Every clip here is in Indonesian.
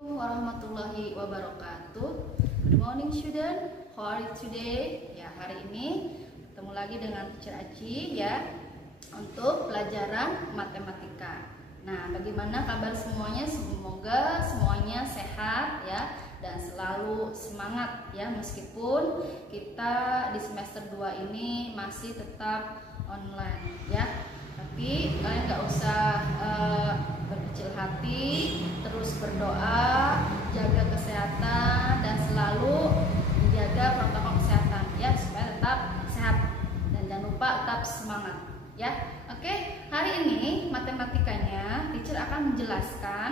Warahmatullahi wabarakatuh. Good morning student, how are you today? Ya, hari ini ketemu lagi dengan Teacher Aci ya untuk pelajaran matematika. Nah, bagaimana kabar semuanya? Semoga semuanya sehat ya dan selalu semangat ya, meskipun kita di semester 2 ini masih tetap online ya. Tapi kalian gak usah berkecil hati, terus berdoa, jaga kesehatan dan selalu menjaga protokol kesehatan ya, supaya tetap sehat dan jangan lupa tetap semangat ya. Oke, hari ini matematikanya teacher akan menjelaskan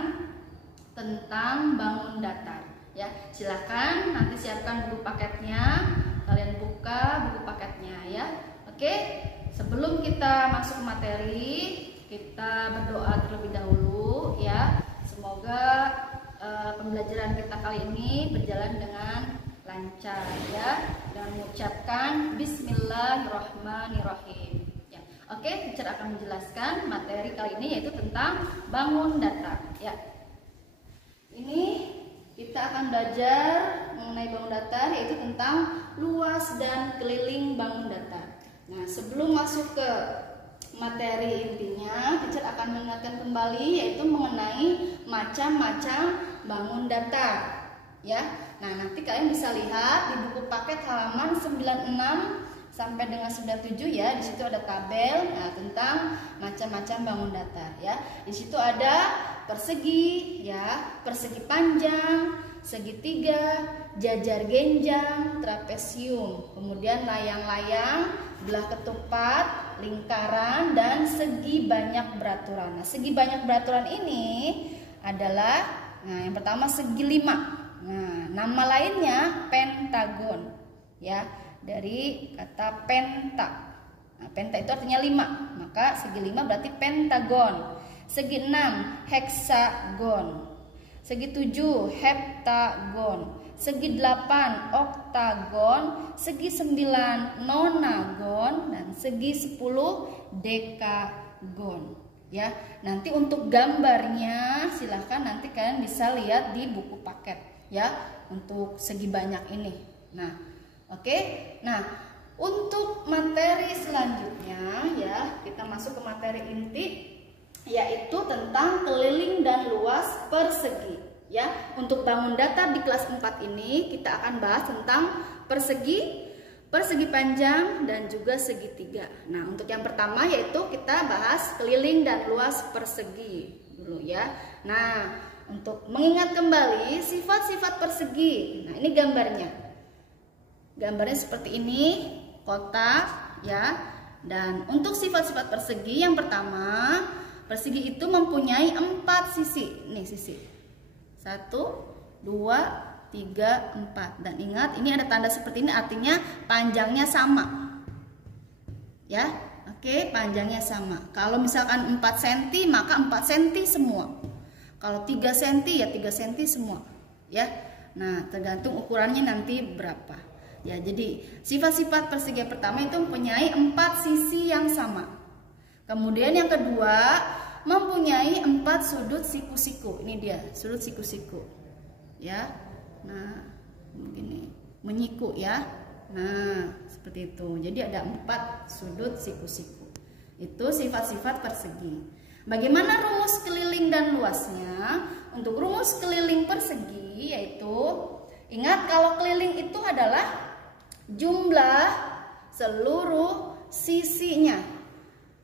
tentang bangun datar ya. Silakan nanti siapkan buku paketnya, kalian buka buku paketnya ya. Oke, sebelum kita masuk materi, kita berdoa terlebih dahulu ya. Semoga pembelajaran kita kali ini berjalan dengan lancar ya, dengan mengucapkan Bismillahirrahmanirrahim ya. Oke, teacher akan menjelaskan materi kali ini yaitu tentang bangun datar ya. Ini kita akan belajar mengenai bangun datar, yaitu tentang luas dan keliling bangun datar. Nah, sebelum masuk ke materi intinya, teacher akan mengingatkan kembali yaitu mengenai macam-macam bangun datar ya. Nah, nanti kalian bisa lihat di buku paket halaman 96 sampai dengan 97 ya. Di situ ada tabel tentang macam-macam bangun datar ya. Di situ ada persegi ya, persegi panjang, segitiga, jajar genjang, trapesium, kemudian layang-layang, belah ketupat, lingkaran, dan segi banyak beraturan. Nah, segi banyak beraturan ini adalah yang pertama segi 5. Nah, nama lainnya pentagon ya, dari kata penta. Nah, penta itu artinya 5, maka segi 5 berarti pentagon. Segi 6 heksagon. Segi 7 heptagon. Segi 8 oktagon. Segi 9 nonagon. Dan segi 10 dekagon ya. Nanti untuk gambarnya silahkan nanti kalian bisa lihat di buku paket ya, untuk segi banyak ini. Nah, oke. Nah, untuk materi selanjutnya ya, kita masuk ke materi inti, yaitu tentang keliling dan luas persegi ya. Untuk bangun datar di kelas 4 ini kita akan bahas tentang persegi, persegi panjang, dan juga segitiga. Nah, untuk yang pertama yaitu kita bahas keliling dan luas persegi dulu ya. Nah, untuk mengingat kembali sifat-sifat persegi, nah ini gambarnya. Gambarnya seperti ini, kotak ya. Dan untuk sifat-sifat persegi, yang pertama, persegi itu mempunyai 4 sisi. Nih sisi 1, 2, 3, 4. Dan ingat, ini ada tanda seperti ini artinya panjangnya sama ya. Oke, panjangnya sama. Kalau misalkan 4 cm maka 4 cm semua. Kalau 3 cm ya 3 cm semua ya. Nah, tergantung ukurannya nanti berapa ya. Jadi sifat-sifat persegi pertama itu mempunyai 4 sisi yang sama. Kemudian yang kedua, mempunyai 4 sudut siku-siku. Ini dia sudut siku-siku ya. Nah, begini, menyiku ya. Nah, seperti itu. Jadi ada 4 sudut siku-siku. Itu sifat-sifat persegi. Bagaimana rumus keliling dan luasnya? Untuk rumus keliling persegi yaitu, ingat kalau keliling itu adalah jumlah seluruh sisinya.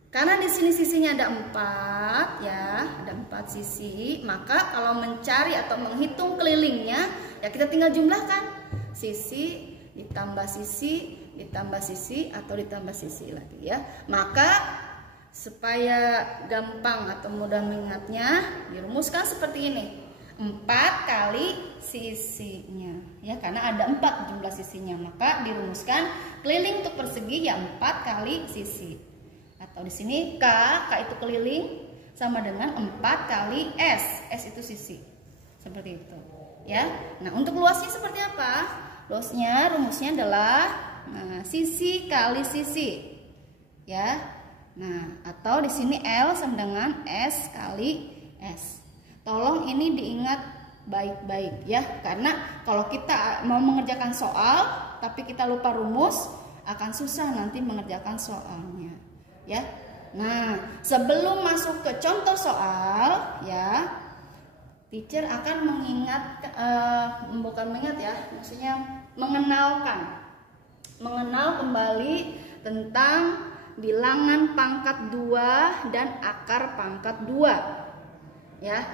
Karena di sini sisinya ada 4 ya, ada 4 sisi, maka kalau mencari atau menghitung kelilingnya ya kita tinggal jumlahkan sisi ditambah sisi ditambah sisi atau ditambah sisi lagi ya. Maka supaya gampang atau mudah mengingatnya, dirumuskan seperti ini. 4 kali sisinya ya, karena ada 4 jumlah sisinya, maka dirumuskan keliling untuk persegi ya 4 kali sisi. Atau di sini K itu keliling sama dengan 4 kali S itu sisi. Seperti itu ya. Nah, untuk luasnya seperti apa? Luasnya rumusnya adalah sisi kali sisi ya. Nah, atau di sini L sama dengan S kali S. Tolong ini diingat baik-baik ya, karena kalau kita mau mengerjakan soal tapi kita lupa rumus, akan susah nanti mengerjakan soalnya ya. Nah, sebelum masuk ke contoh soal ya, teacher akan bukan mengingat ya, maksudnya mengenal kembali tentang bilangan pangkat 2 dan akar pangkat 2 ya.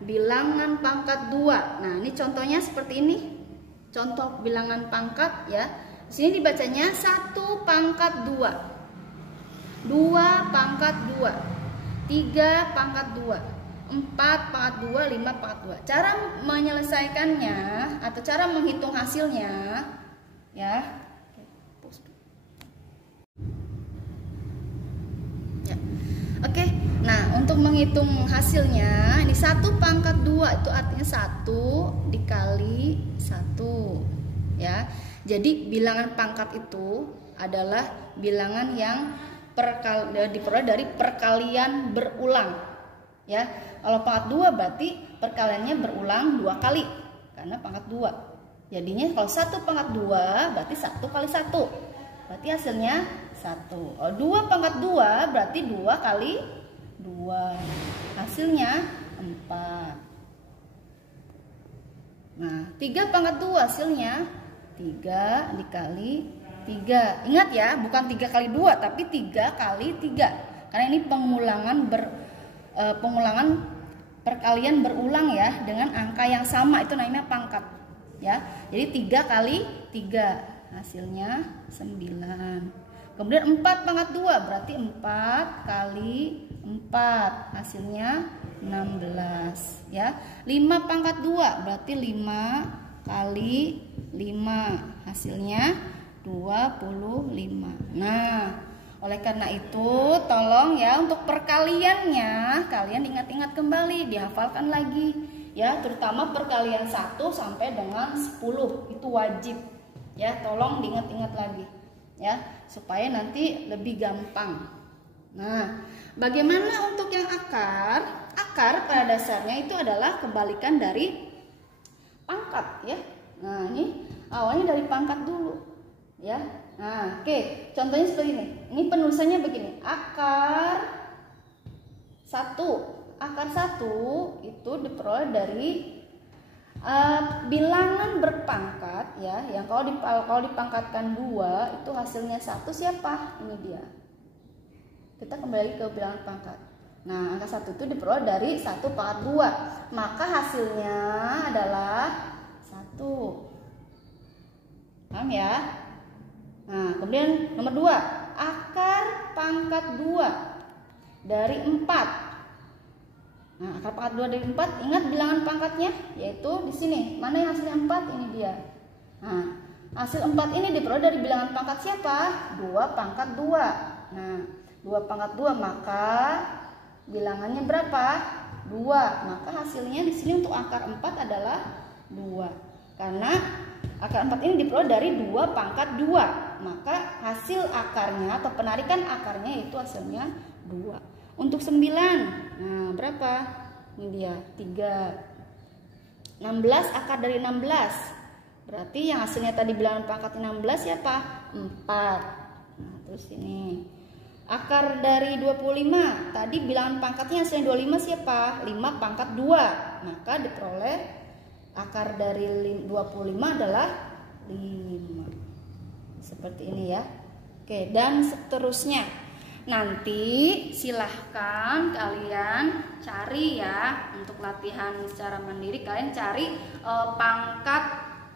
Bilangan pangkat 2. Nah, ini contohnya seperti ini. Contoh bilangan pangkat ya. Di sini dibacanya 1 pangkat 2. 2 pangkat 2. 3 pangkat 2. 4 pangkat 2, 5 pangkat 2. Cara menyelesaikannya atau cara menghitung hasilnya ya. Oke, nah untuk menghitung hasilnya, ini 1 pangkat 2 itu artinya 1 dikali 1 ya. Jadi bilangan pangkat itu adalah bilangan yang diperoleh dari perkalian berulang ya. Kalau pangkat 2 berarti perkaliannya berulang 2 kali karena pangkat 2. Jadinya kalau 1 pangkat 2 berarti 1 kali 1. Berarti hasilnya 1. Oh, 2 pangkat 2 berarti 2 kali 2. Hasilnya 4. Nah, 3 pangkat 2 hasilnya 3 dikali 3. Ingat ya, bukan 3 kali 2 tapi 3 kali 3. Karena ini pengulangan perkalian berulang ya dengan angka yang sama, itu namanya pangkat ya. Jadi 3 kali 3 hasilnya 9. Kemudian 4 pangkat 2 berarti 4 kali 4 hasilnya 16 ya. 5 pangkat 2 berarti 5 kali 5 hasilnya 25. Nah, oleh karena itu tolong ya untuk perkaliannya kalian ingat-ingat kembali, dihafalkan lagi ya, terutama perkalian 1 sampai dengan 10 itu wajib ya, tolong diingat-ingat lagi ya supaya nanti lebih gampang. Nah, bagaimana untuk yang akar? Akar pada dasarnya itu adalah kebalikan dari pangkat ya. Nah, ini awalnya dari pangkat dulu ya. Nah, oke, contohnya seperti ini. Ini penulisannya begini. Akar 1 itu diperoleh dari bilangan berpangkat ya, yang kalau dipangkatkan 2 itu hasilnya 1 siapa? Ini dia. Kita kembali ke bilangan pangkat. Nah, angka 1 itu diperoleh dari 1 pangkat 2. Maka hasilnya adalah 1. Paham ya? Nah, kemudian nomor 2, akar pangkat 2 dari 4. Nah, akar pangkat 2 dari 4, ingat bilangan pangkatnya yaitu di sini. Mana yang hasilnya 4? Ini dia. Nah, hasil 4 ini diperoleh dari bilangan pangkat siapa? 2 pangkat 2. Nah, 2 pangkat 2 maka bilangannya berapa? 2. Maka hasilnya di sini untuk akar 4 adalah 2. Karena akar 4 ini diperoleh dari 2 pangkat 2. Maka hasil akarnya atau penarikan akarnya itu hasilnya 2. Untuk 9, nah berapa? Ini dia 3. 16 akar dari 16. Berarti yang hasilnya tadi bilangan pangkat 16 siapa? 4. Nah, terus ini. Akar dari 25. Tadi bilangan pangkatnya hasilnya 25 siapa? 5 pangkat 2. Maka diperoleh akar dari 25 adalah 5. Seperti ini ya. Oke, dan seterusnya. Nanti silahkan kalian cari ya, untuk latihan secara mandiri kalian cari pangkat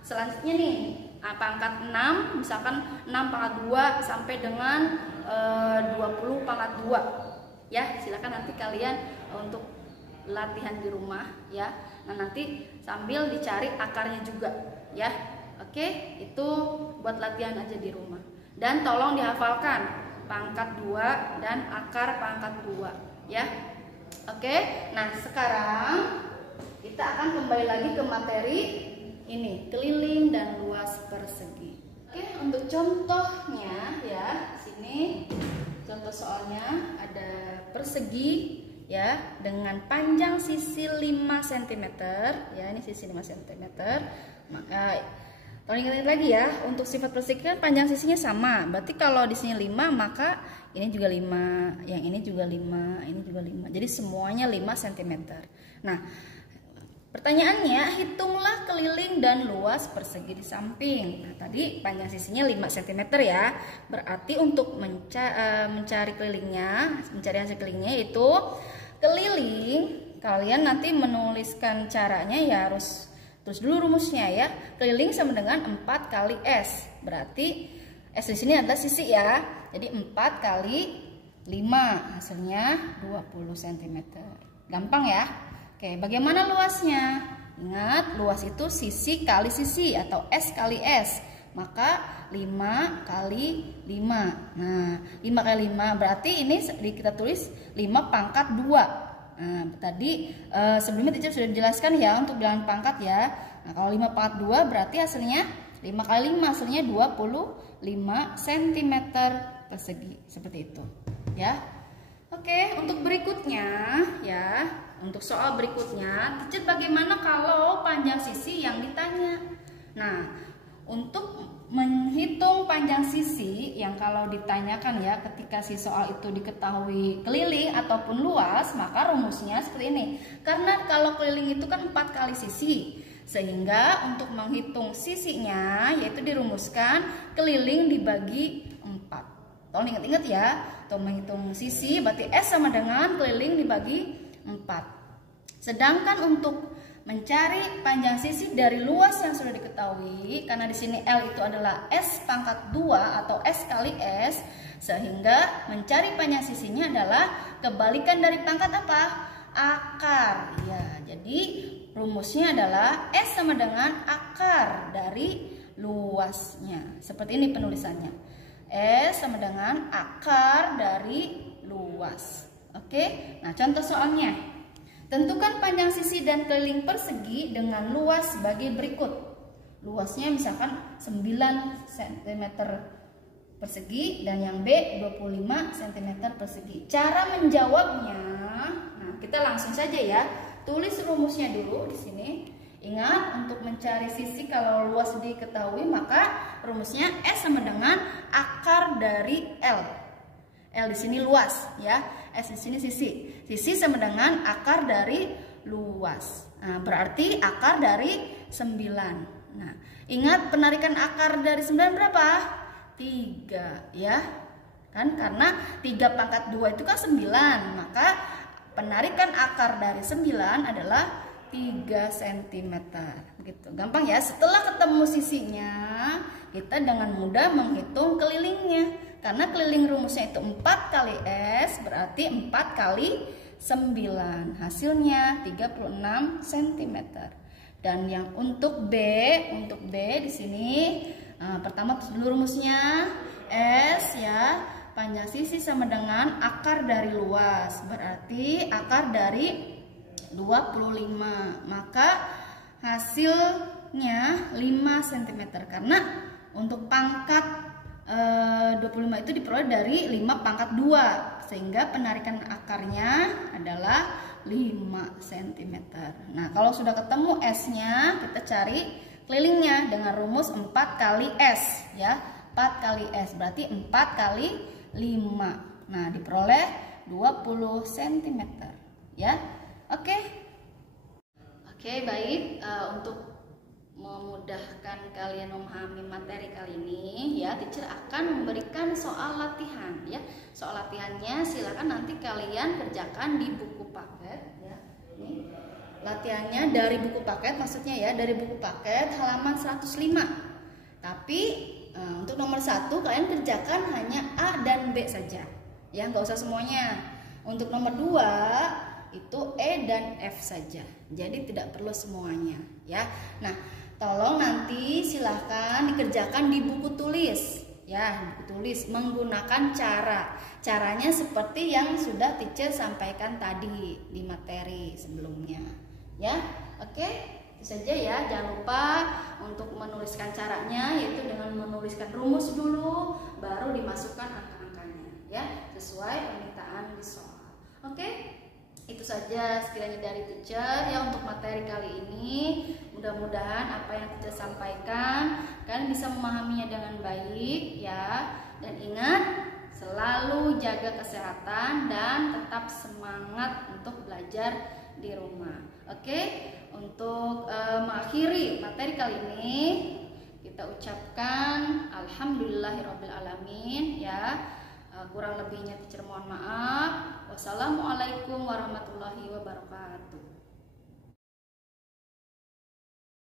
selanjutnya nih. Pangkat 6, misalkan 6 pangkat 2 sampai dengan 20 pangkat 2 ya. Silahkan nanti kalian untuk latihan di rumah ya. Nah, nanti sambil dicari akarnya juga ya. Oke, itu buat latihan aja di rumah. Dan tolong dihafalkan pangkat 2 dan akar pangkat 2 ya. Oke, nah sekarang kita akan kembali lagi ke materi ini, keliling dan luas persegi. Oke, untuk contohnya ya, sini contoh soalnya ada persegi ya dengan panjang sisi 5 cm ya, ini sisi 5 cm. Maka tolong ingat lagi ya, untuk sifat persegi kan panjang sisinya sama. Berarti kalau di sini 5 maka ini juga 5, yang ini juga 5, ini juga 5. Jadi semuanya 5 cm. Nah, pertanyaannya, hitunglah keliling dan luas persegi di samping. Nah, tadi panjang sisinya 5 cm ya. Berarti untuk mencari kelilingnya, mencari hasil kelilingnya yaitu keliling, kalian nanti menuliskan caranya ya harus terus dulu rumusnya ya. Keliling sama dengan 4 kali S. Berarti S di sini adalah sisi ya. Jadi 4 kali 5 hasilnya 20 cm. Gampang ya. Oke, bagaimana luasnya? Ingat, luas itu sisi kali sisi atau S kali S. Maka 5 kali 5. Nah, 5 kali 5 berarti ini kita tulis 5 pangkat 2. Nah, tadi sebelumnya teacher sudah dijelaskan ya untuk bilangan pangkat ya. Nah, kalau 5 pangkat 2 berarti hasilnya 5 kali 5 hasilnya 25 cm persegi. Seperti itu ya. Oke, untuk berikutnya ya, untuk soal berikutnya, teacher bagaimana kalau panjang sisi yang ditanya. Nah, untuk menghitung panjang sisi yang kalau ditanyakan ya, ketika si soal itu diketahui keliling ataupun luas, maka rumusnya seperti ini. Karena kalau keliling itu kan 4 kali sisi, sehingga untuk menghitung sisinya yaitu dirumuskan keliling dibagi 4. Tolong ingat-ingat ya, untuk menghitung sisi berarti S sama dengan keliling dibagi 4. Sedangkan untuk mencari panjang sisi dari luas yang sudah diketahui, karena di sini L itu adalah S pangkat 2 atau S kali S, sehingga mencari panjang sisinya adalah kebalikan dari pangkat apa? Akar. Ya, jadi rumusnya adalah S sama dengan akar dari luasnya. Seperti ini penulisannya. S sama dengan akar dari luas. Oke, nah contoh soalnya. Tentukan panjang sisi dan keliling persegi dengan luas sebagai berikut. Luasnya misalkan 9 cm persegi dan yang B 25 cm persegi. Cara menjawabnya, nah kita langsung saja ya. Tulis rumusnya dulu di sini. Ingat, untuk mencari sisi kalau luas diketahui maka rumusnya S sama dengan akar dari L. L di sini luas ya, S di sini sisi. Sisi sama dengan akar dari luas. Nah, berarti akar dari 9. Nah, ingat penarikan akar dari 9 berapa? 3 ya. Kan karena 3 pangkat 2 itu kan 9. Maka penarikan akar dari 9 adalah 3 cm. Begitu. Gampang ya. Setelah ketemu sisinya, kita dengan mudah menghitung kelilingnya. Karena keliling rumusnya itu 4 kali S, berarti 4 kali 9. Hasilnya 36 cm. Dan yang untuk B di sini pertama dulu rumusnya S ya, panjang sisi sama dengan akar dari luas. Berarti akar dari 25. Maka hasilnya 5 cm karena untuk pangkat 25 itu diperoleh dari 5 pangkat 2, sehingga penarikan akarnya adalah 5 cm. Nah, kalau sudah ketemu S-nya, kita cari kelilingnya dengan rumus 4 kali S ya. 4 kali S berarti 4 kali 5. Nah, diperoleh 20 cm ya. Oke, baik. Untuk memudahkan kalian memahami materi kali ini ya, teacher akan memberikan soal latihan ya. Soal latihannya silakan nanti kalian kerjakan di buku paket ya. Ini latihannya dari buku paket, maksudnya ya dari buku paket halaman 105. Tapi untuk nomor 1 kalian kerjakan hanya A dan B saja ya, nggak usah semuanya. Untuk nomor 2 itu E dan F saja, jadi tidak perlu semuanya ya. Nah, tolong nanti silahkan dikerjakan di buku tulis ya, buku tulis menggunakan caranya seperti yang sudah teacher sampaikan tadi di materi sebelumnya ya. Oke, itu saja ya. Jangan lupa untuk menuliskan caranya, yaitu dengan menuliskan rumus dulu baru dimasukkan angka-angkanya ya, sesuai permintaan di soal. Oke, Itu saja sekiranya dari teacher ya untuk materi kali ini. Mudah-mudahan apa yang teacher sampaikan kalian bisa memahaminya dengan baik ya. Dan ingat, selalu jaga kesehatan dan tetap semangat untuk belajar di rumah. Oke, untuk mengakhiri materi kali ini kita ucapkan alhamdulillahirobbilalamin ya. Kurang lebihnya teacher mohon maaf. Wassalamualaikum warahmatullahi wabarakatuh.